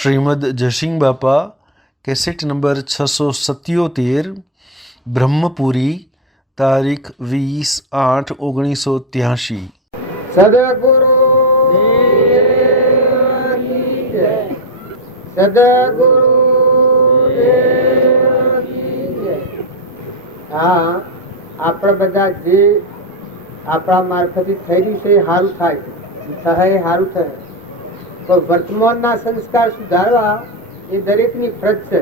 શ્રીમદ જયસિંહ બાપા cassette number 677 Brahmapuri તારીખ 20/8/1983। સદગુરુ સદગુરુ હા, આપણે બધા જે આપણા મારફતે થઈ રહ્યું છે એ સારું થાય, સહાય સારું થાય. તો વર્તમાનના સંસ્કાર સુધારવા એ દરેકની ફરજ છે,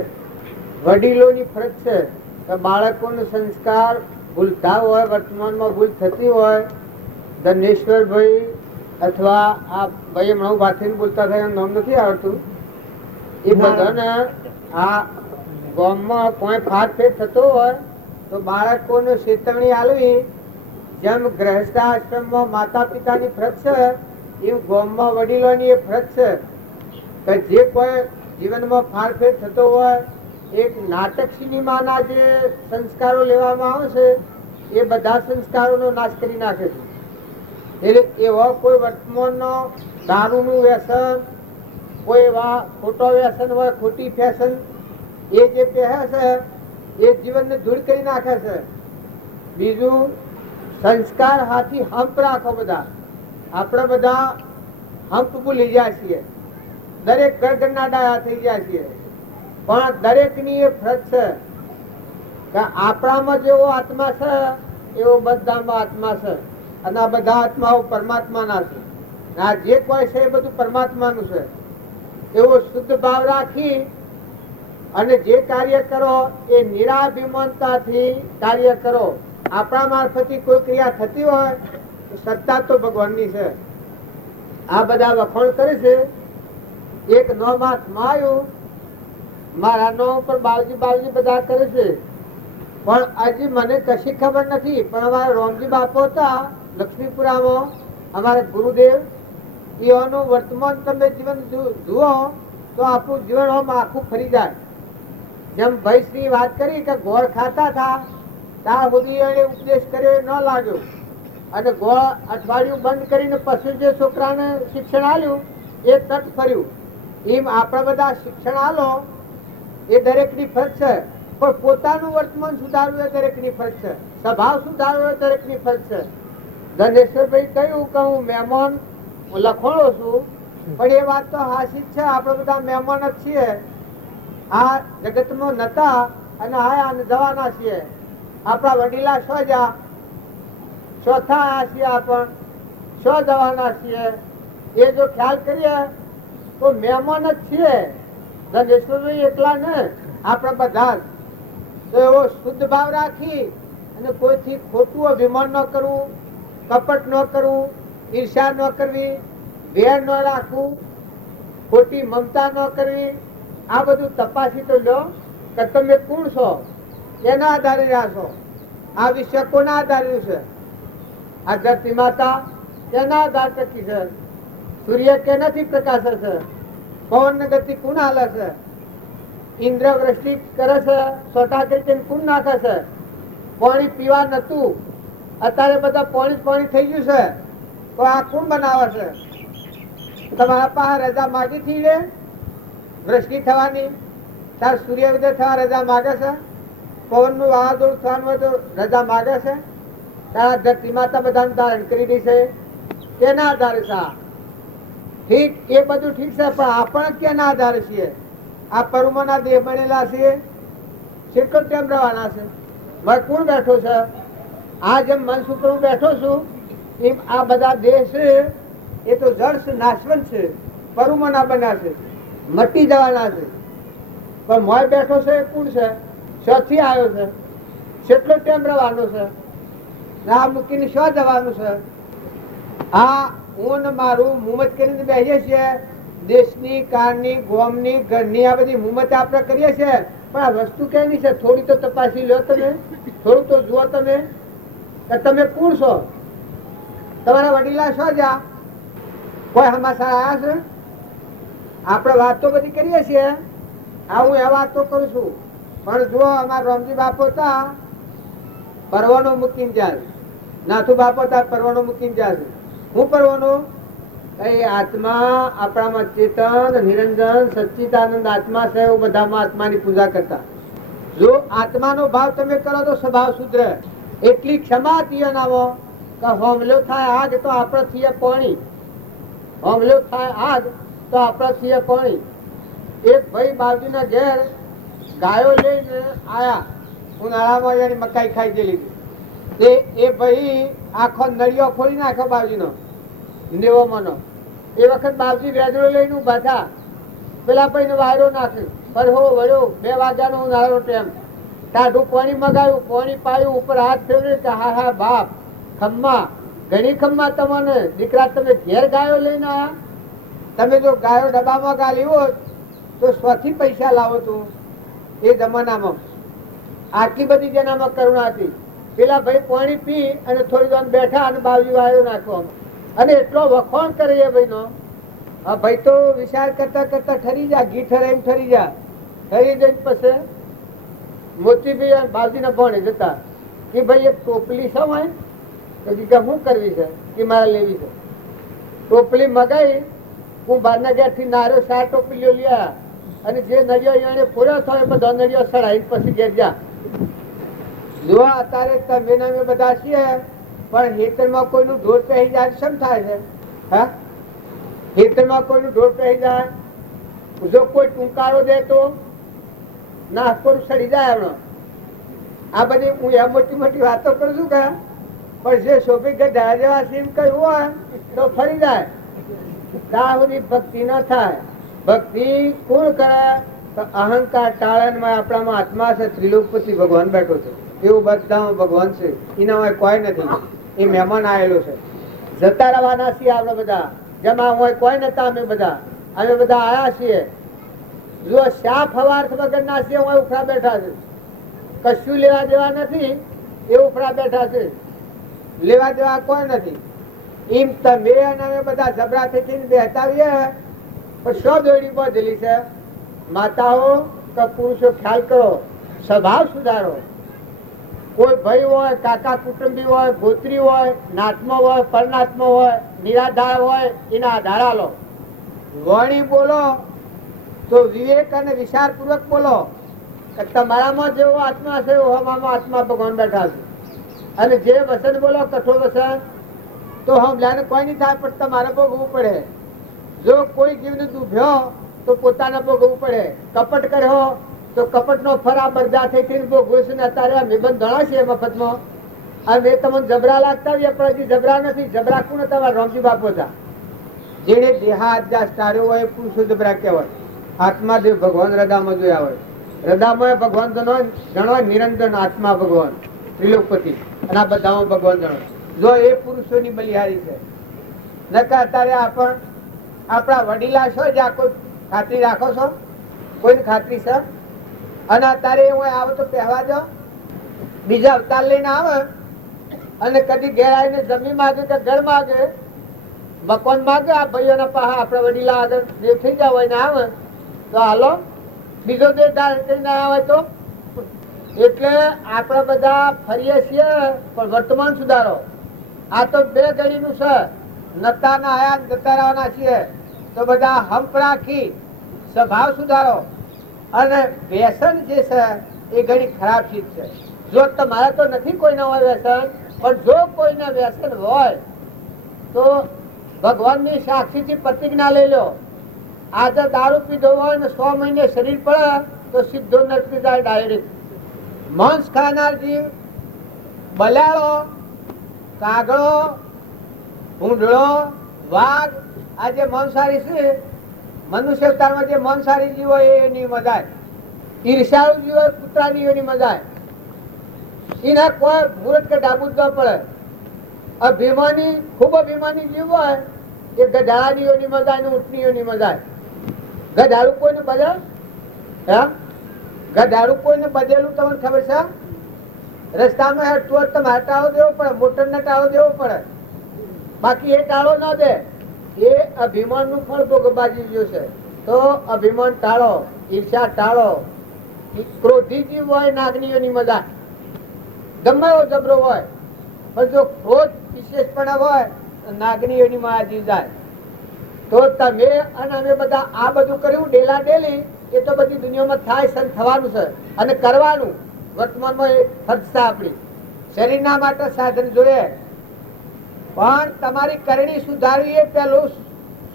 વડીલોની ફરજ છે. તો બાળકોનો સંસ્કાર ભૂલતા હોય, વર્તમાનમાં ભૂલ થતી હોય, ધનેશ્વરભાઈ અથવા આ ભાઈ હમણાં વાથીને બોલતા થાય, નામ નથી આવડતું, એ બધાને આ ગામમાં કોઈ ફાટ ફેટ થતો હોય તો બાળકોને ચેતવણી આલવી. જેમ ગૃહસ્થાશ્રમમાં માતા પિતાની ફરજ છે, એવું ગામમાં વડીલોની એ ફરજ છે કે જે કોઈ જીવનમાં ફારફેર થતો હોય, એક નાટક સિનેમાના જે સંસ્કારો લેવામાં આવે છે એ બધા સંસ્કારોનો નાશ કરી નાખે છે. એટલે એવા કોઈ વર્તમાનનો દારૂનું વ્યસન, કોઈ એવા ખોટો વ્યસન હોય, ખોટી ફેશન એ જે પહેરે છે એ જીવનને ધૂળ કરી નાખે છે. બીજું, સંસ્કાર હાથી હંપ રાખો. બધા આપણે બધા હંપ ભૂલી જાય છીએ, દરેક ગરગરના ડાયા થઈ જાય છીએ. પણ દરેકની એ ફરજ છે કે આપણામાં જેવો આત્મા છે એવો બધામાં આત્મા છે, અને આ બધા આત્માઓ પરમાત્માના છે. આ જે કોઈ છે એ બધું પરમાત્માનું છે. એવો શુદ્ધ ભાવ રાખી અને જે કાર્ય કરો એ નિરાભિમાનતાથી કાર્ય કરો. આપણા મારફતથી કોઈ ક્રિયા થતી હોય તો સત્તા તો ભગવાનની છે. આ બધા વખાણ કરે છે. એક નોમાત માયું મારા નો પર બાવજી બધા કરે છે, પણ હજી મને કશી ખબર નથી. પણ અમારા રોમજી બાપુ હતા લક્ષ્મીપુરામાં, અમારા ગુરુદેવ, એનું વર્તમાન તમે જીવન જુઓ તો આપણું જીવન આમ આખું ફરી જાય. જેમ ભાઈ શ્રી વાત કરી કે ગોળ ખાતા હતા ત્યાં સુધી એને ઉપદેશ કર્યો ન લાગ્યો, અને ગોળ અઠવાડિયું બંધ કરીને પછી જે છોકરાને શિક્ષણ આલ્યું એ તટ ફર્યું. એમ આપણે બધા શિક્ષણ આલો એ દરેકની ફરજ છે, પણ પોતાનું વર્તમાન સુધારવું એ દરેકની ફરજ છે, સ્વભાવ સુધારવો એ દરેકની ફરજ છે. ધનેશ્વરભાઈ કહ્યું કે હું મહેમાન લખોણો છું, પણ એ વાત તો હાસી જ છે. આપણે બધા મહેમાન જ છીએ, આ જગતમાં નતા અને આયા અને જવાના છીએ. આપણા વડીલા શો જા ચોથા આયા છીએ, આપણ શો જવાના છીએ. એ જો ખ્યાલ કરીએ તો મહેમાન જ છીએ. ધનેશ્વરભાઈ એકલા ને, આપણે બધા જ. તો એવો શુદ્ધ ભાવ રાખી અને કોઈથી ખોટું અભિમાન ન કરવું, કપટ ન કરવું, ઈર્ષા ન કરવી, વેર ન રાખવું, ખોટી મમતા ન કરવી. આ બધું તપાસી તો લો કે તમે કોણ છો, એના આધારે રહ્યા છો. આ વિશ્વ કોના આધારે છે? આ ધરતી માતા તેના આધાર ટકી છે. સૂર્ય કેનાથી પ્રકાશે છે? પવન ગતિ કોણ હાલે છે? ઇન્દ્ર વૃષ્ટિ કરે છે, સોટા કરી કોણ નાખે છે? પાણી પીવા નતું, અત્યારે બધા પાણી થઈ ગયું છે, તો આ કોણ બનાવે છે? તમારા પાસે રજા માગી થી રે વૃષ્ટિ થવાની, તાર સૂર્ય ઉદય થવા રજા માગે છે? પવન નું વાવાઝોડું થવાનું હોય તો રજા માગે છે? તારા ધરતી માતા બધાને ધારણ કરી દી છે, કેના આધારે છે? ઠીક, એ બધું ઠીક છે, પણ આપણે કેના આધારે છીએ? આ પરુમોના દેહ બનેલા છીએ, કેટલો ટાઈમ રહેવાના છે? મારે કોણ બેઠો છે? આ જેમ મન સૂત્ર હું બેઠો છું એમ આ બધા દેહ છે એ તો જળ છે, નાશવંત છે, પરુમોના બન્યા છે, મટી જવાના છે. પણ મોય બેઠો છે એ કોણ છે? શોથી આવ્યો છે? કેટલો ટાઈમ રહેવાનો છે? આ મૂકીને શું જવાનું છે? આ હું ને મારું મુમત કરીને બેસીએ છીએ. દેશની, કારની, ગોમની, ઘરની આ બધી મુમત આપણે કરીએ છીએ, પણ આ વસ્તુ કેની છે? થોડી તો તપાસી લો તમે, થોડું તો જુઓ તમે કે તમે કોણ છો? તમારા વડીલા શું જા કોઈ હમાસા આવ્યા છે? આપણે વાતો બધી કરીએ છીએ. આ હું એ વાતો કરું છું, પણ જો અમારા રોમજી બાપો હતા પરવાનો મૂકીને જાય, નાથુ બાપો હતા પરવાનો મૂકીને જાય. હું પરવાનો એ આત્મા આપણામાં ચેતન નિરંજન સચ્ચિદાનંદ આત્મા છે એવું બધામાં આત્માની પૂજા કરતા. જો આત્માનો ભાવ તમે કરો તો સ્વભાવ સુધરે. એટલી ક્ષમા થયો નામો કે હોમલો થાય આગ તો આપણે થઈએ પાણી. હોમલો થાય આગ તો આપણે થઈએ પાણી. એક ભાઈ બાજુના ઘેર ગાયો લઈને આયા. ઉનાળામાં એની મકાઈ ખાઈ ગયેલી. એ ભાઈ આખો નળિયો ખોલી નાખ્યો બાજુનો નેવોમાંનો. એ વખત બાપજી વેદરો લઈને ઉભા થા. પેલા ભાઈને વાયરો નાખ્યો. પરહો વળ્યો. 2 વાગ્યાનો ઉનાળાનો ટાઈમ. ટાઢું પાણી મગાવ્યું. પાણી પાયું. ઉપર હાથ ફેરવ્યો કે હા હા બાપ ખમ્મા ઘણી ખમ્મા તમને. દીકરા તમે ઘેર ગાયો લઈને આયા. તમે જો ગાયો ડબ્બામાં ગાલી હોત તો સ્વથી પૈસા લાવો તું. એ જમાનામાં આટલી બધી જેનામાં કરુણા હતી. પેલા ભાઈ પાણી પી અને થોડી વાર બેઠા અને બાજુ વાયરો નાખ્યો અને એટલો વખોણ કરે એ ભાઈનો. આ ભાઈ તો વિચાર કરતા કરતા ઠરી જા. ઘી ઠરાઈને ઠરી જા. ઠરી જઈને પછી મોતીભાઈ અને બાજુના ભણે જતા કે ભાઈ એક ટોપલી છે હોય પછી કે શું કરવી છે કે મારે લેવી છે. ટોપલી મગાઈ. હું બહારના ઘેરથી નાર્યો 4 ટોપલીઓ લ્યા અને જે નળિયો એને પૂર્યો થયો એ બધા નળિયો સડાઈ પછી ઘેર જા. જો અત્યારે તમે અમે બધા છીએ પણ હેતરમાં કોઈનું ઢોર પહેરી જાય શમ થાય છે? હા, હેતરમાં કોઈનું ઢોર પહેરી જાય. જો કોઈ ટૂંકારો દે તો નાસ્તો સડી જાય. હમણાં આ બધી હું એમ મોટી મોટી વાતો કરું છું કે પણ જે શોભી ગઢા જેવા સીમ કહ્યું હોય તો ફરી જાય. ત્યાં સુધી ભક્તિ ન થાય. ભક્તિ કોણ કરે? તો અહંકાર ટાળનમાં આપણામાં આત્મા છે. ત્રિલોકપતિ ભગવાન બેઠો છે. એવું બધા ભગવાન છે. એના કોઈ નથી. એ મહેમાન આવેલો છે. જતા રહેવાના છીએ આપણે બધા. જેમાં હોય કોઈ નતા. અમે બધા આયા છીએ. જો શા ફવાર્થ વગર ના છીએ હોય ઉફરા બેઠા છે. કશું લેવા દેવા નથી. એ ઉફરા બેઠા છે. લેવા દેવા કોઈ નથી. એમ તમે અને અમે બધા જબરા થઈ બેહતાવીએ પણ શું દોડી બધેલી છે? માતાઓ કે પુરુષો ખ્યાલ કરો. સ્વભાવ સુધારો. કોઈ ભાઈ હોય, કાકા કુટુંબી હોય, ગોત્રી હોય, નાત્મો હોય, પરનાત્મો હોય, નિરાધાર હોય, એના આધારા લો. વાણી બોલો તો વિવેક અને વિચાર પૂર્વક બોલો કે તમારામાં જેવો આત્મા છે એવો હમામાં આત્મા ભગવાન બેઠા છે. અને જે વસન બોલો કઠોર વસન તો હમલાને કોઈ નહીં થાય પણ તમારે ભોગવવું પડે. જો કોઈ જીવને દુભ્યો તો પોતાને ભોગવવું પડે. કપટ કર્યો તો કપટ નો ફરા બરદા થઈ ભોગવે છે. અત્યારે નિબંધ ધણા છે મફતમાં. અને તમને જબરા લાગતા પણ હજી જબરા નથી. જબરા કોણ હતા? રામજી બાપુ હતા. જેને દેહાદ્યાસ તાર્યો હોય પુરુષો જબરા કહેવાય. આત્માદેવ ભગવાન હૃદયમાં જોયા હોય. હૃદયમાં ભગવાન જણો નિરંજન આત્મા ભગવાન ત્રિલોકપતિ. અને આ બધામાં ભગવાન જણો. જો એ પુરુષોની બલિહારી છે. નકર અત્યારે આપણા વડીલા છો જ્યાં કોઈ ખાતરી રાખો છો? કોઈની ખાતરી છે? અને અત્યારે હું આવે તો પહેવા દો. બીજા અવતાર લઈને આવે અને કદી ઘેર આવીને જમીન માગે કે ઘર માગે, મકાન માગે. આ ભાઈઓના પાસે આપણા વડીલા આગળ દેવ થઈ ગયા હોય ને આવે તો હાલો બીજો દેવ ધારણ કરીને આવે તો. એટલે આપણે બધા ફરીએ છીએ પણ વર્તમાન સુધારો. આ તો 2 ઘડીનું છે. નતાના આયા જતા રહેવાના છીએ તો બધા હંપ રાખી સ્વભાવ સુધારો. અને વ્યસન જે છે એ ઘણી ખરાબ ચીજ છે. જો તમારે તો નથી કોઈના હોય વ્યસન, પણ જો કોઈને વ્યસન હોય તો ભગવાનની સાક્ષીથી પ્રતિજ્ઞા લઈ લો. આજે દારૂ પીધો હોય ને 100 મહિને શરીર પડે તો સીધો નરકી જાય ડાયરેક્ટ. માંસ ખાનાર જીવ, બલાળો, કાગડો, ભૂંડળો, વાઘ, આ જે માંસાહારી છે મનુષ્ય અવતારમાં જે માંસાહારી જીવ હોય એની મજાય. ઈર્ષાળુ જીવ હોય કૂતરાની એની મજાય. એના કોઈ મુહૂર્ત કે ડાબૂત ન પડે. અભિમાની ખૂબ અભિમાની જીવ હોય એ ગધાડીઓની મજાય ને ઊંટણીઓની મજાય. ગધાડું કોઈને બદે? ગધાડું કોઈને બદેલું તમને ખબર છે? રસ્તામાં હેઠતું તમારે ટાળો દેવો પડે. મોટરને ટાળો દેવો પડે. બાકી એ ટાળો ના દે. એ અભિમાન નું ફળ ભોગવવાજી ગયું છે. તો અભિમાન ટાળો, ઈર્ષા ટાળો. ક્રોધી જીવ હોય નાગનીઓની મજા. ગમે એવો જબરો હોય પણ જો ક્રોધ વિશેષપણા હોય તો નાગનીઓની માં જીવ જાય. તો તમે અને અમે બધા આ બધું કર્યું ડેલા ડેલી, એ તો બધી દુનિયામાં થાય છે, થવાનું છે અને કરવાનું. વર્તમાનમાં એ ફરજ છે આપણી. શરીરના માટે સાધન જોઈએ, પણ તમારી કરણી સુધારવી એ પેલું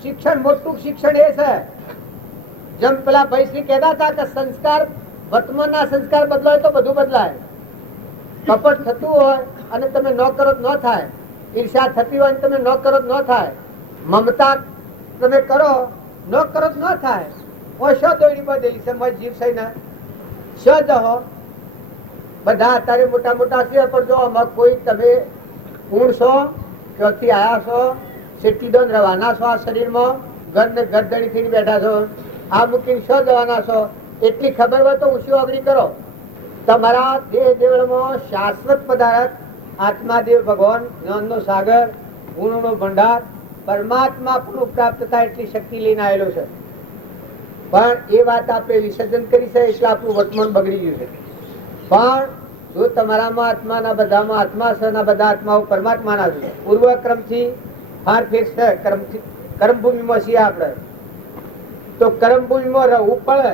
શિક્ષણ, મોટું શિક્ષણ એ છે. જેમ પેલા ભાઈ શ્રી કહેતા હતા કે સંસ્કાર, વર્તમાનના સંસ્કાર બદલાય તો બધું બદલાય. કપટ થતું હોય અને તમે ન કરો તો ન થાય. ઈર્ષા થતી હોય તમે ન કરો તો ન થાય. મમતા તમે કરો, ન કરો તો ન થાય. ઓછો દોડી બધેલી છે મય જીવ છે ને સજ હો બધા અત્યારે મોટા મોટા છે, પણ જો આમાં કોઈ તમે પૂર્ણ છો, ક્યાંથી આયા છો, કેટલી દન રવાના છો આ શરીરમાં, ઘર ને ગરદણી થઈને બેઠા છો, આ મૂકીને શું જવાના છો, એટલી ખબર હોય તો ઊંચી અગડી કરો. તમારા દેહ દેવળમાં શાશ્વત પદાર્થ આત્માદેવ ભગવાન, જ્ઞાનનો સાગર, ગુણોનો ભંડાર, પરમાત્મા પણ પ્રાપ્ત થાય એટલી શક્તિ લઈને આવેલો છે. પણ એ વાત આપણે વિસર્જન કરી છે એટલે આપણું વર્તમાન બગડી ગયું છે. પણ જો તમારામાં આત્માના બધામાં આત્મા છે, બધા આત્માઓ પરમાત્માના છે. પૂર્વ ક્રમથી ફારફેર છે, કર્મભૂમિમાં છીએ આપણે, તો કર્મભૂમિમાં રહેવું પડે,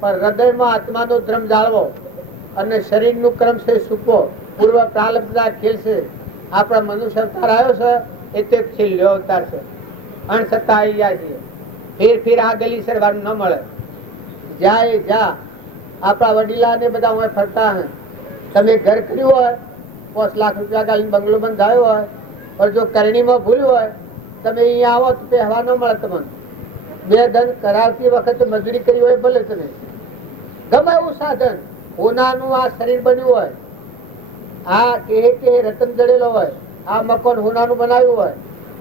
પણ હૃદયમાં આત્માનો ધર્મ જાળવો અને શરીરનું ક્રમ છે સૂકો. પૂર્વ પ્રારબ્ધના ખેલ છે. આપણા મનુષ્ય અવતાર આવ્યો છે એ તો એક છેલ્લો અવતાર છે. અણછતાં આવી ગયા છીએ. ફેર આ ગલી સરવાનું ન મળે. જાય જા આપણા વડીલા ને બધા હોય ફરતા હે. તમે ઘર કર્યું હોય, 5 લાખ રૂપિયા ગાલીને બંગલો બંધાયો હોય, પણ જો કરણીમાં ભૂલ હોય, તમે અહીંયા આવો તો પહેવા ન મળે તમને. 2 ધન કરાવતી વખતે મજૂરી કરી હોય ભલે તમે ગમે એવું સાધન, હોનાનું આ શરીર બન્યું હોય, આ કે રતન જડેલો હોય, આ મકાન હોનાનું બનાવ્યું હોય,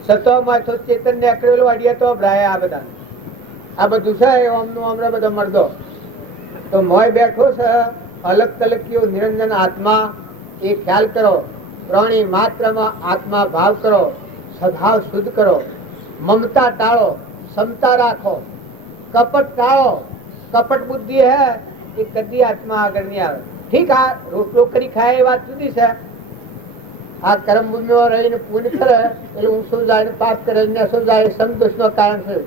સતોમાં તો ચેતન ને અકળેલો અડીએ તો ભરાય. આ બધા આ બધું છે અમનું અમને બધો મળદો તો મોય બેઠો છે. અલગ તલકીઓ નિરંજન આત્મા એ ખ્યાલ કરો. પ્રાણી માત્રમાં આત્મા ભાવ કરો. સ્વભાવ શુદ્ધ કરો. મમતા ટાળો, ક્ષમતા રાખો. કપટ ટાળો. કપટ બુદ્ધિ હે એ કદી આત્મા આગળ નહીં આવે. ઠીક, આ રોટલો કરી ખાય એ વાત જુદી છે. આ કર્મ ભૂમિમાં રહીને પુણ્ય કરે એટલે ઊંચો જાય, પાપ કરે નેસો જાય, સંતોષ નું કારણ છે.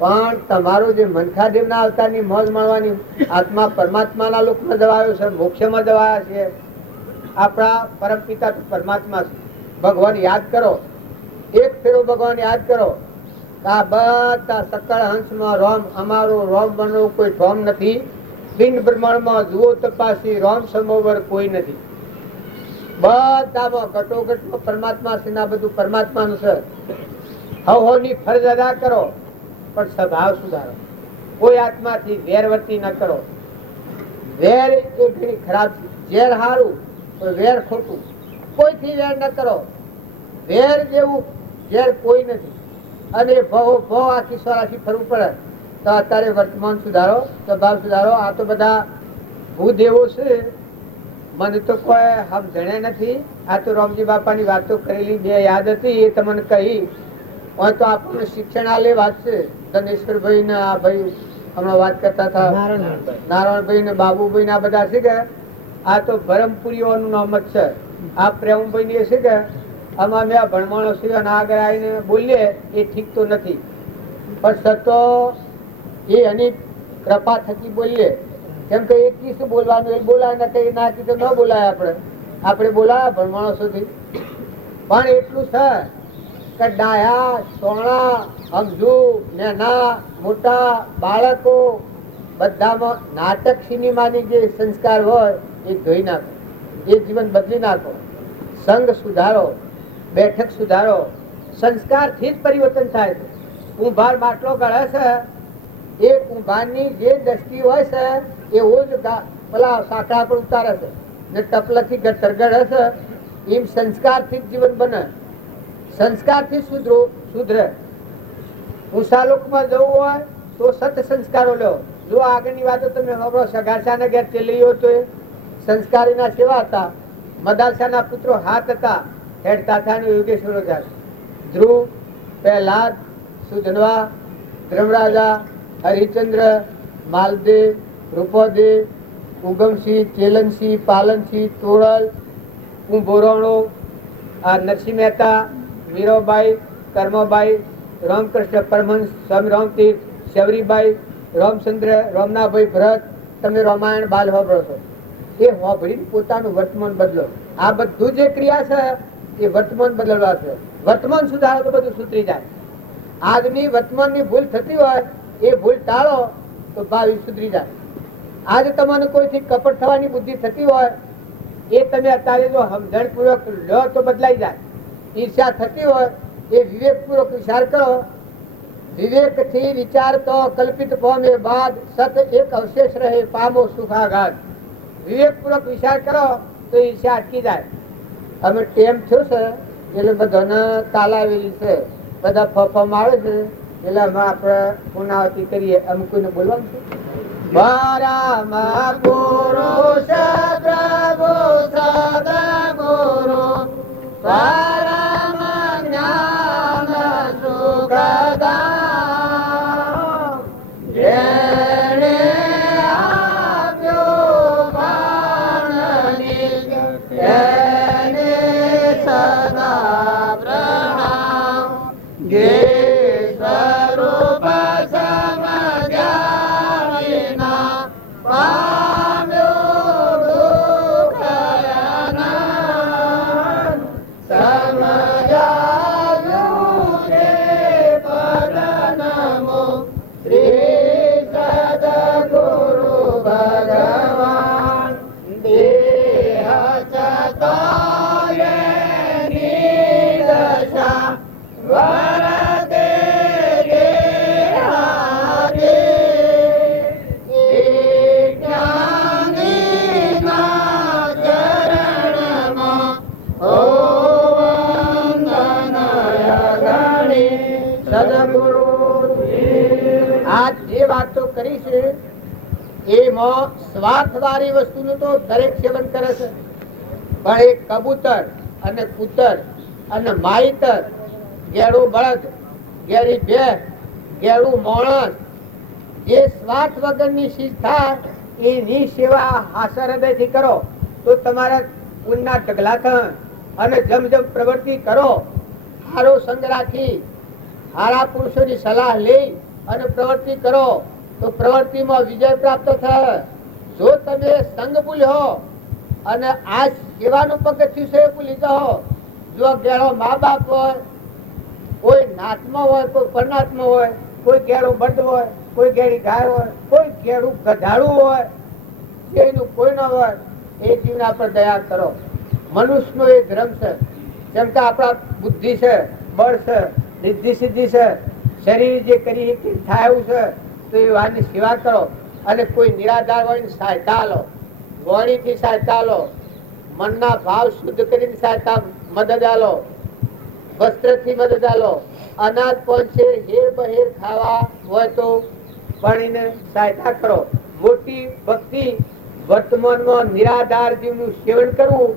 પણ તમારું જે મનખાદેવ ના અવતારની મોજ માણવાની, આત્મા પરમાત્માના લોકમાં જવાયો છે, મોક્ષમાં જવાયા છે. આપણા પરમ પિતા પરમાત્મા છે. ભગવાન યાદ કરો, એક ફેરો ભગવાન યાદ કરો. આ બધા સકળ હંસમાં રોમ, અમારો રોમ બનવો કોઈ રોમ નથી. પિંડ બ્રહ્માંડમાં જુઓ તપાસી, રોમ સમોવર કોઈ નથી. બધામાં ઘટોઘટમાં પરમાત્મા છે. બધું પરમાત્માનું છે. હવની ફરજ અદા કરો, પણ સ્વભાવ સુધારો. કોઈ આત્માથી વેરવર્તી ન કરો. વેર એ ઘણી ખરાબ છે. ઝેર હારું તો વેર ખોટું. કોઈથી વેર ન કરો. વેર જેવું ઝેર કોઈ નથી. અને ભવ આખી સ્વરાશી ફરવું પડે. તો અત્યારે વર્તમાન સુધારો, સ્વભાવ સુધારો. આ તો બધા ભૂદેવો છે, મને તો કોઈ સમજણે નથી. આ તો રામજી બાપાની વાતો કરેલી 2 યાદ હતી એ તમને કહી. હોય તો આપણને શિક્ષણ આલે વાત છે. ધનેશ્વરભાઈ ને આ ભાઈ હમણાં વાત કરતા હતા, નારાયણભાઈ ને બાબુભાઈ ને આ બધા છે કે આ તો ભરમપુરીઓનું નામ જ છે. આ પ્રેમભાઈ ને છે કે આમાં મેં ભણવાનો છે અને આગળ આવીને બોલીએ એ ઠીક તો નથી. પણ સતો એ એની કૃપા થકી બોલીએ. કેમ કે એક કિસ્સો બોલવાનું એ બોલાય ને કઈ ના કીધું ન બોલાય. આપણે બોલાયા ભણવાનો સુધી. પણ એટલું છે કે ડાયા, સોણા, સમજુ, નેના, મોટા, બાળકો બધામાં નાટક સિનેમાની જે સંસ્કાર હોય એ ધોઈ નાખો. એ જીવન બદલી નાખો. સંઘ સુધારો, બેઠક સુધારો. સંસ્કારથી જ પરિવર્તન થાય છે. કુંભાર બાટલો ગળે છે, એ કુંભારની જે દ્રષ્ટિ હોય છે એવો જ પેલા સાંકળા પર ઉતારે છે ને ટપલાથી ગળે છે. એમ સંસ્કારથી જ જીવન બને. સંસ્કારથી સુધરે. ઊંચા લોકમાં જવું હોય તો સત સંસ્કારો લો. જો આગળની વાતો તમે ખબરો, સગાસાના ઘેર ચેલીઓ તો સંસ્કારીના સેવા હતા. મદાલસાના પુત્રો 7 હતા. હેડતા હતા ને યોગેશ્વરો હતા. ધ્રુવ, પ્રહલાદ, સુધનવા, ધર્મરાજા, હરિચંદ્ર, માલદેવ, રૂપદેવ, ઉગમસિંહ, ચેલનસિંહ, પાલનસિંહ, તોરલ, કુંભોરણો, નરસિંહ મહેતા, મીરાબાઈ, કર્મબાઈ, રામકૃષ્ણ પરમહંસ, સ્વામી રામતીર્થ, શબરીબાઈ, રામચંદ્ર, રામનાભાઈ ભરત, તમે રામાયણ બાલ હોભળો છો, એ હોભળીને પોતાનું વર્તમાન બદલો. આ બધું જે ક્રિયા છે એ વર્તમાન બદલવા છે. વર્તમાન સુધારો તો બધું સુધરી જાય. આજની વર્તમાનની ભૂલ થતી હોય એ ભૂલ ટાળો તો ભાવિ સુધરી જાય. આજે તમને કોઈથી કપટ થવાની બુદ્ધિ થતી હોય એ તમે અત્યારે જો સમજણપૂર્વક લો તો બદલાઈ જાય. ઈર્ષ્યા થતી હોય એ વિવેકપૂર્વક વિચાર કરો. વિવેકથી વિચાર તો કલ્પિત પામે બાદ સત એક અવશેષ રહે પામો સુખાઘાત. વિવેકપૂર્વક વિચાર કરો તો ઈર્ષ્યા અટકી જાય. અમે ટેમ થયો છે એટલે બધાને તાલાવેલી છે, બધા ફફમ આવે છે એટલે અમે આપણે પુનાવતી કરીએ. અમે કોઈને બોલવાનું છે? પરમ પુરુષ પ્રભુ સદગુરુ પરમ જ્ઞાન સુખદામ જેણે આપ્યો પ્રાણની તેને સદા પ્રણામ. જે સ્વરૂપ વાતો કરી છે એમાં સ્વાર્થ વાળી વસ્તુનું તો દરેક સેવન કરે છે, પણ એ કબૂતર અને કૂતર અને માઈતર, ગેડું બળદ, ગેડી ભેંસ, ગેડું માણસ, જે સ્વાર્થ વગરની ચીજ થાય એની સેવા હાસર હૃદયથી કરો તો તમારા પુણ્યના ઢગલા થાય. અને જેમ જેમ પ્રવૃત્તિ કરો, સારો સંગ રાખી, સારા પુરુષોની સલાહ લઈ અને પ્રવૃત્તિ કરો તો પ્રવૃત્તિમાં વિજય પ્રાપ્ત થાય. જો તમે સંગ ભૂલ્યો અને આ સેવાનું પગથિયું છે એ ભૂલી જાઓ, જો ગેળો મા બાપ હોય, કોઈ નાતમાં હોય, કોઈ પરનાતમાં હોય, કોઈ ગેળું બળદ હોય, કોઈ ગેડી ગાય હોય, કોઈ ગેડું ગધાડું હોય, જેનું કોઈ ન હોય, એ જીવના પર દયા કરો. મનુષ્યનો એ ધર્મ છે. જેમ કે આપણા બુદ્ધિ છે, બળ છે, નિધિ સિદ્ધિ છે, શરીર જે કરી થાય એવું છે તો એ વાતની સેવા કરો. અને કોઈ નિરાધાર હોય સહાયતા લો, વાણીથી સહાયતા લો, મનના ભાવ શુદ્ધ કરીને સહાયતા મદદ આલો, વસ્ત્રથી મદદ આલો, અનાજ પહોંચે હેર બહેર ખાવા હોય તો પાણીને સહાયતા કરો. મોટી ભક્તિ વર્તમાનમાં નિરાધાર જીવનું સેવન કરવું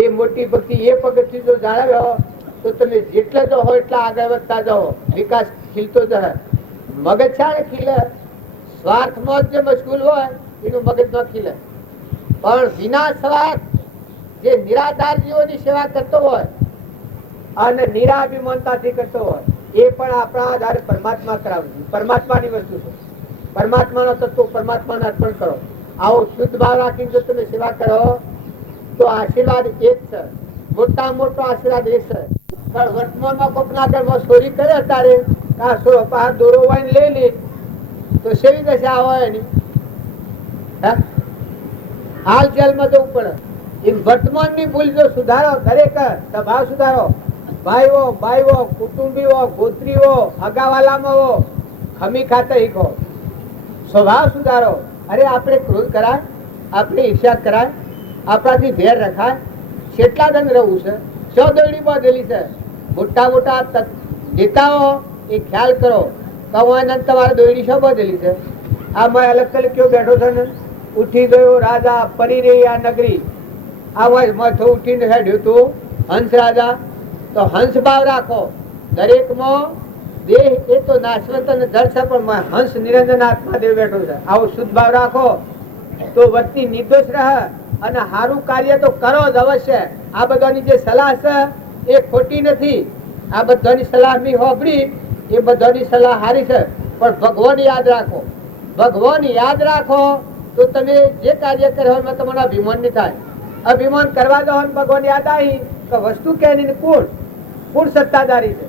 એ મોટી ભક્તિ. એ પગથિયું જો જાળવ્યો તો તમે જેટલા જો હોય એટલા આગળ વધતા જાઓ, વિકાસ ખીલતો જાય. મગજ છાણે ખીલે, સ્વાર્થમાં જે મશગુલ હોય એનું મગજ ન ખીલે. પણ વિના સ્વાર્થ જે નિરાધાર જીવોની સેવા કરતો હોય અને નિરાભિમાનતાથી કરતો હોય એ પણ આપણા આધારે પરમાત્મા કરાવવું. પરમાત્માની વસ્તુ છે, પરમાત્માનો તત્વ પરમાત્માને અર્પણ કરો. આવો શુદ્ધ ભાવ રાખીને જો તમે સેવા કરો તો આશીર્વાદ એક છે, મોટા મોટો આશીર્વાદ એ છે. પણ વર્તમાનમાં કોકના ઘરમાં ચોરી કરે અત્યારે દોરો વાઈને લઈ લે તો સેવી દશા હોય એની, હાલ જેલમાં જવું પડે. એ વર્તમાનની ભૂલ જો સુધારો, દરેક સ્વભાવ સુધારો, ભાઈઓ ભાઈઓ, કુટુંબીઓ, ગોત્રીઓ, અગાવાલામાં હો, ખમી ખાતા શીખો, સ્વભાવ સુધારો. અરે આપણે ક્રોધ કરાય, આપણે ઈર્ષ્યા કરાય, આપણાથી ભેર રખાય, કેટલા દંડ રહેવું છે, દોડી બાંધેલી છે. મોટા મોટા નેતાઓ એ ખ્યાલ કરો તમારે દોડી શો બાંધેલી છે. આ મેં અલગ કલગ કયો બેઠો છે ને, ઉઠી ગયો રાજા પરી રહી આ નગરી, આ માથું ઉઠીને હેડ્યું તું હંસ રાજા. તો હંસ ભાવ રાખો. દરેકમાં દેહ એ તો નાશવંત અને જળ છે, પણ હંસ નિરંજન આત્મા દેવ બેઠો છે. આવો શુદ્ધ ભાવ રાખો તો વ્યક્તિ નિર્દોષ રહે અને સારું કાર્ય તો કરો જ અવશ્ય. આ બધાની જે સલાહ છે એ ખોટી નથી. આ બધાની સલાહ મેં હોભળી એ બધાની સલાહ સારી છે, પણ ભગવાન યાદ રાખો. ભગવાન યાદ રાખો તો તમે જે કાર્ય કર્યો એમાં તમારો અભિમાન નહીં થાય. અભિમાન કરવા દો ભગવાન યાદ આવી કે વસ્તુ કે નહીં, કોણ સત્તાધારી છે?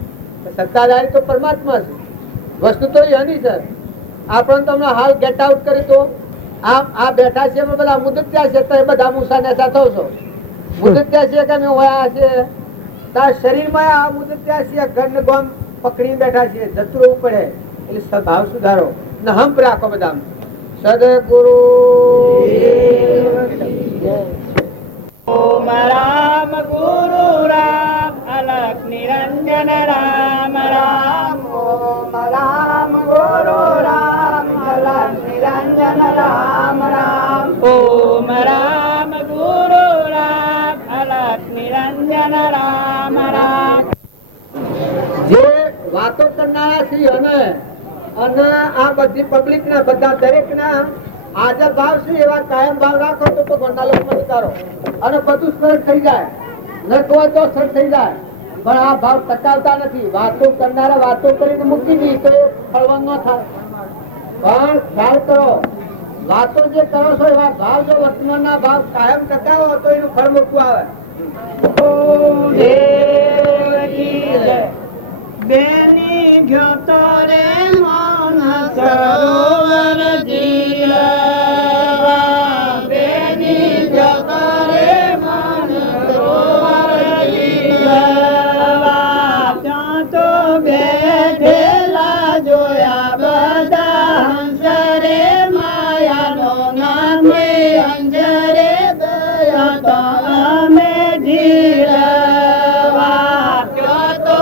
સત્તાધારી તો પરમાત્મા છે, વસ્તુ તો એની છે. આપણને તો હમણાં હાલ ગેટ આઉટ કરી તો આ બેઠા છે બધા મુદત્યા છે, તો એ બધા મૂસા નેસા થો છો. મુદત્યા છે કે અમે હોયા છે, તાર શરીરમાં આ મુદત્યા છે, ઘરને ગમ પકડી બેઠા છે, જતું પડે. એટલે સ્વભાવ સુધારો ને હંપ રાખો બધા. સદગુરુ ઓમ રામ ગુરુ રામ અલખ નિરંજન રામ રામ. ઓમ રામ ગુરુ રામ અલખ નિરંજન રામ રામ. ઓમ રામ ગુરુ રામ અલખ નિરંજન રામ રામ. જે વાતો કરનારા છીએ અને આ બધી પબ્લિક ના બધા દરેક ના હાજર ભાવ છે એવા કાયમ ભાવ રાખો તો ભગવાનના લોકમાં ઉતારો અને બધું સરળ થઈ જાય. ન તો સરળ થઈ જાય, પણ આ ભાવ ટકાવતા નથી. વાતો કરનારા વાતો કરીને મૂકી દી તો ફળવાનું ન થાય. પણ ખ્યાલ કરો, વાતો જે કરો છો એવા ભાવ જો વર્તમાનના ભાવ કાયમ ટકાવો તો એનું ફળ મોટું આવે. બેની ઘતો રે મન સરોવર જીલવા. બેની ઘતો રે મન સરોવર જીલવા. ત્યાં તો બેઠેલા જોયા બધા હંસરે માયાનો નામે અંજરે દયા તો અમે જીલવા. ત્યાં તો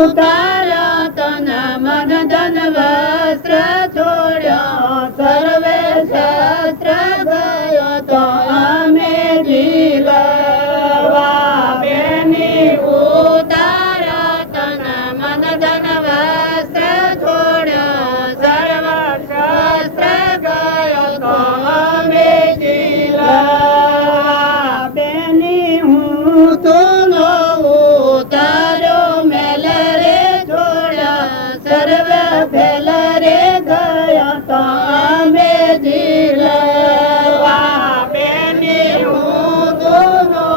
ઉતાર્યા તન મન ધન વસ્ત્ર છોડ્યા સર્વે શસ્ત્ર ગયો તો અમે જીલવા. બેની ઉતાર્યા તન મન ધન વસ્ત્ર છોડ્યા સર્વ શસ્ત્ર ગયો તો અમે જીલવા. બેની હું તો ફેલ રે ગયા તો અમે જીલવા. બેની હું દોનો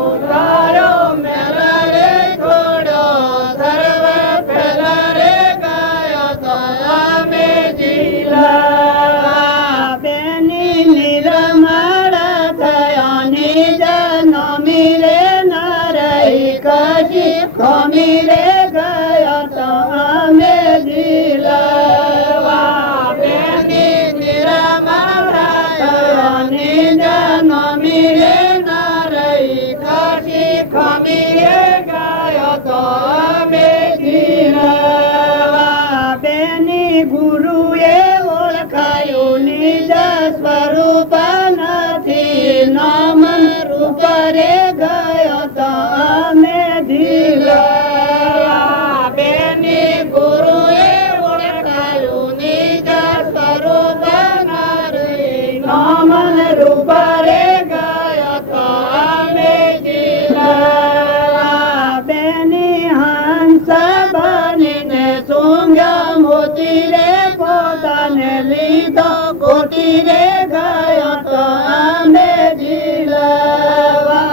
ઉતારો મેલ રે છોડ્યો સર્વ ફેલ રે ગયા તો અમે જીલવા. બેની નિર્મળ થયા નિજ નમી રે ન રહી કશી ખમી રે ગયા તો અમે જીલવા. બેની નિર્મળ થયા નિજ નમી રે ન રહી કશી ખમી રે ગયો તો અમે જીલવા. બેની ગુરુએ ઓળખાયું નિજ સ્વરૂપ નથી, નામ રૂપ રે ગયો તો અમે જીલવા. બેની ગુરુએ ઓળખાયું નિજ સ્વરૂપ નથી, નામ રૂપ રે ગયો તો અમે જીલવા. બેની હંસ બનીને સૂંઘ્યા મોતી રે પોતાને લીધો કોટી રે ગયો તો અમે જીલવા.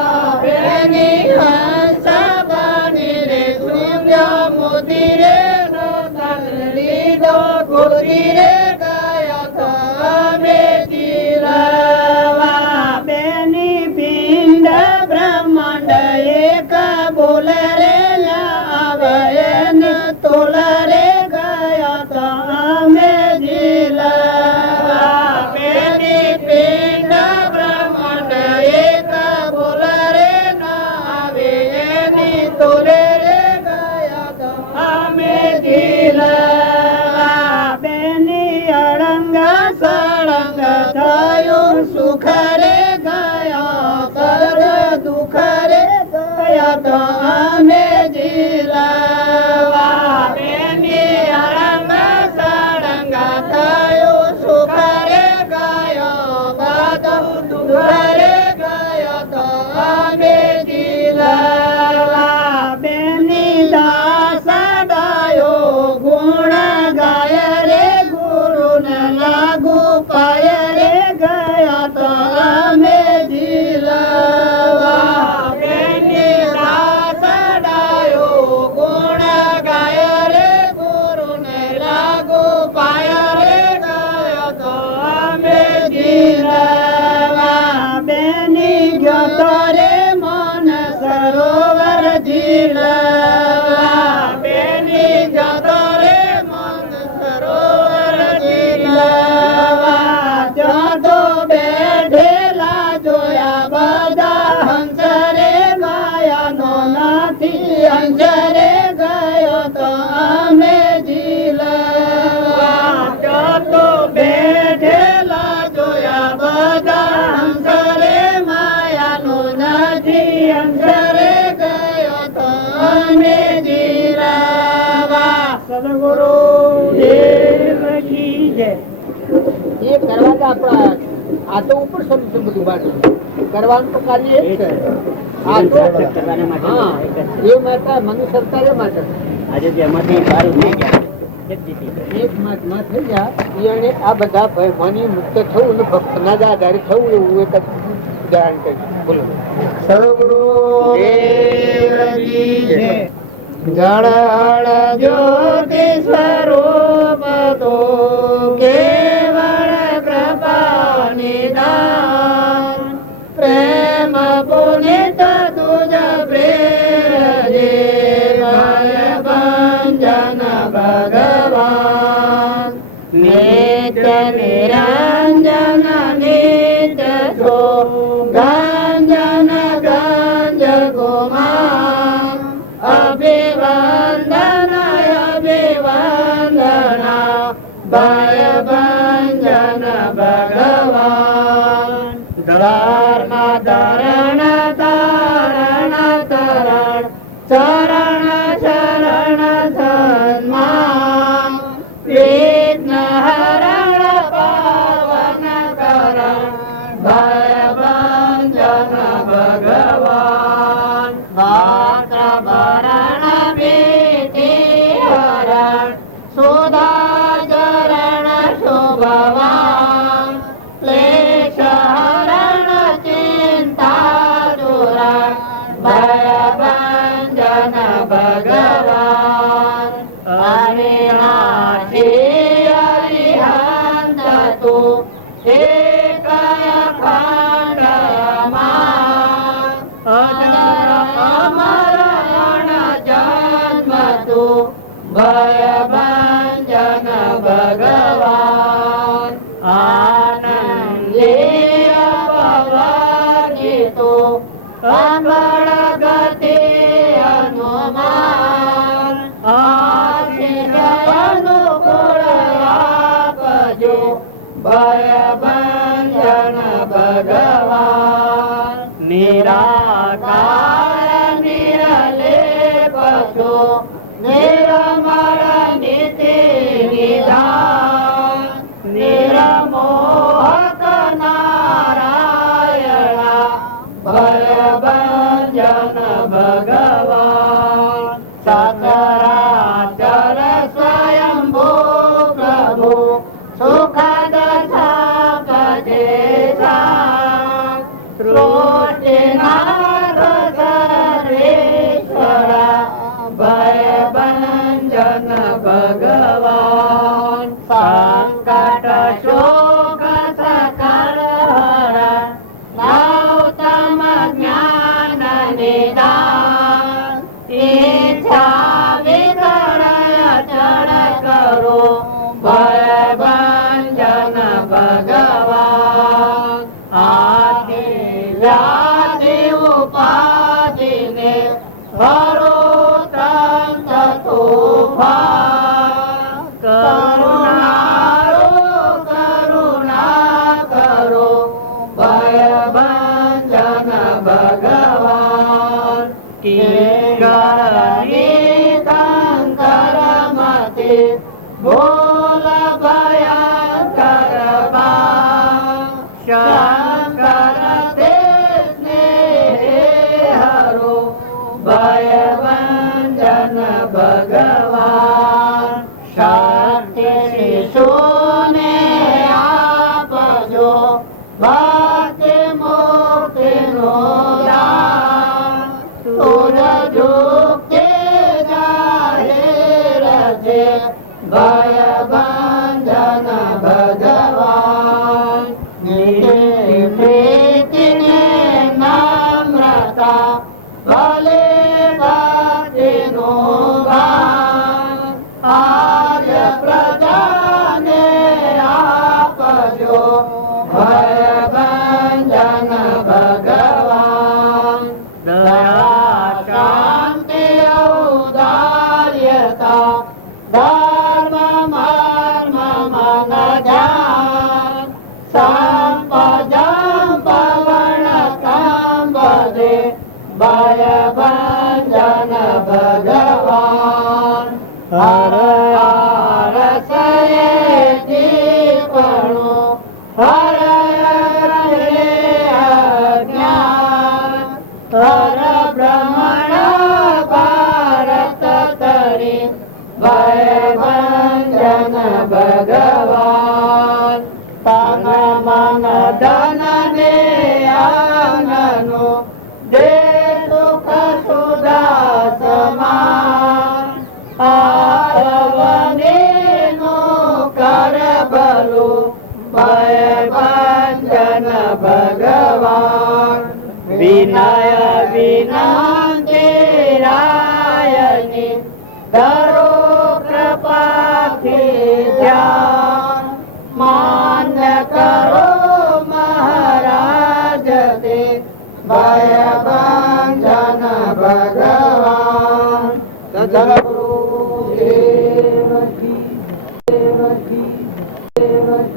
બેની હંસ બનીને સૂંઘ્યા મોતી રે પોતાને લીધો કોટી રે ગયો તો અમે જીલવા. બેની પિંડ બ્રહ્માંડ એક બોલે રે આવે ને તોલ રે ગયો તો અમે જીલવા. બેની પિંડ બ્રહ્માંડ એક બોલે રે આવે એની તોલે રે ગયો તો અમે જીલવા. બેની અળંગ સળંગ થયું સુખ રે ગયો સર્વ દુઃખ રે ગયો તો અમે જીલવા. બેની અળંગ માટે આપણે આયા છીએ. આ તો ઉપર સમજુ બધું બાકી કરવાનું તો કાર્ય એક છે. આ તો હા એ માટે મનુષ્ય અવતાર એ માટે આજે જેમાંથી બહાર ઉતરી ગયા એક મહાત્મા થઈ ગયા એને આ બધા ભયમાની મુક્ત થવું અને ભક્તના જ આધારે થવું એવું એક જ ઉદાહરણ કર્યું. બોલો સર્વગુરુ દેવજી જય. જળ જ્યોતિ સ્વરૂપ તો કેવળ કૃપા નિદાન પ્રેમ પુનિત તુજ પ્રેરજે ભય ભંજન ભગવાન નિત્ય નિરંજન નિત્ય છો ગંજન ગંજ કુમાર અભિવંદન અભિવંદન ભય ભંજન ભગવાન ધર્મ ધરણ તારણ તરણ ચરણ શરણ સન્માન વિઘ્ન હરણ પાવન કરણ ભય ભંજન ભગવાન ભરણ ભીતિ હરણ સુધાચરણ શુભવાન ક્લેશ હરણ ચિંતા દૂરણ ભય ભંજન ભગવાન અવિનાશી અરિહંત તું એક અખંડમાં અજર અમર જન્મ તું ભય ભંજન ભગવાન આનંદી અપવાજિતો કંબળ ગતિ હનુમાન આશિષ અનુકૂળ આપજો ભય ભંજન ભગવાન નિરાકાર નિરલેપ છો નિરમળ નીતિ નિધાન નિરમોહક નારાયણ ભય ભંજન ભગવાન સચરાચર સ્વયંભૂ પ્રભુ સુખદ સપજેશા સૃષ્ટિનાથ સર્વેશ્વર ભય ભંજન ભગવાન સંકટ શોક સકળ હરણ ગૌતમ જ્ઞાન નિદાન ઈચ્છા વિકળય ચડ કરો ભય ભંજન ભગવાન આદિ વ્યાધિ ઉપાધિને હરો તંત તોફાન કરુણારો કરુણા કરો ભય ભંજન ભગવાન કિંકરી કંકર મતે બોલ ભયંકર બા શંકર તે સ્નેહે હરો ભય ભંજન ભગવાન શક્તિ શિશુને આપજો ભક્તિ મુક્તિનો દાન તુજ યુક્તિ જાહેર છે ભય ભંજન ભગવાન નિત્ય પ્રીતિને નમ્રતા ભલે ભક્તિનો ગાન આર્ય પ્રજાને આપજો ભય ભંજન ભગવાન દયા શાંતિ ઔદાર્યતા ધર્મ મર્મ મન ધ્યાન સંપજમ ધનને આનનો દે સુખ સુદાસમાં આવનેનો કર ભલું ભય બંધન ભગવાન વિનય વિનંતી રાયની ધરો કૃપાથી ધ્યાન માન્ય કરો મહારાજ તે ભય બંધન ભગવાન સદગુરુ